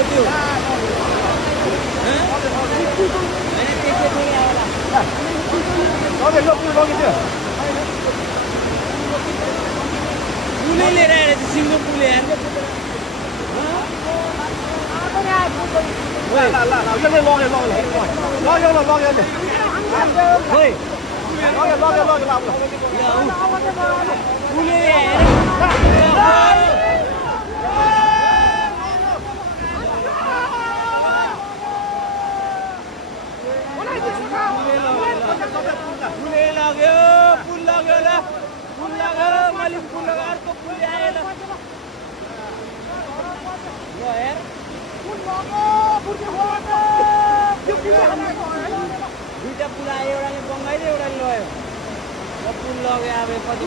त्यो पुलै लिएर आएर चाहिँ सिङ्गो पुल यार पुल लाग्यो ल पुल लाग्यो मैले पुल लगाएर अर्को पुल आएन ल हेर दुईटा पुल आयो एउटाले बङ्गाइदियो एउटाले लग्यो र पुल लग्यो अब पछि